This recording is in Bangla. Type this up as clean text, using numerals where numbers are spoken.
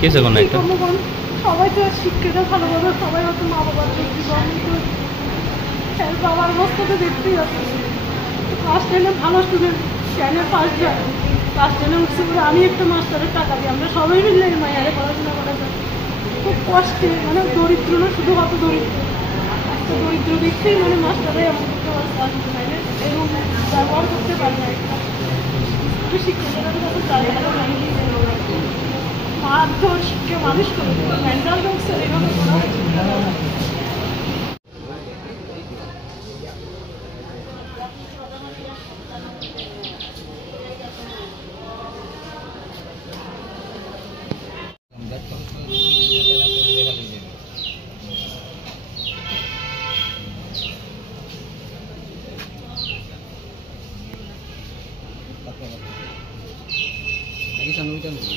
কেসে কোনো একটা সবাই তো শিক্ষিত ভালোভাবে সবাই হয়তো মা বাবার জীবন বাবার অবস্থা তো দেখতেই আছে। ক্লাস টেনে ভালো স্টুডেন্ট, 10-এ ফার্স্ট যায়, ক্লাস 10-এ উঠছে বলে আমি একটা মাস্টারের টাকা দিই, আমরা সবাই মিলে মায়ের পড়াশোনা করা যায় খুব কষ্টে, মানে দরিদ্র না শুধু কত দরিদ্র, একটা দরিদ্র দেখতেই মানে মাস্টারে এমন করতে পারছে এরকম ব্যবহার করতে পারে না। একটু শিক্ষকদের কাছে চাই মারধর শিক্ষা মানুষ করে মেন্টাল টর্চার এভাবে করা হচ্ছে। lagi sama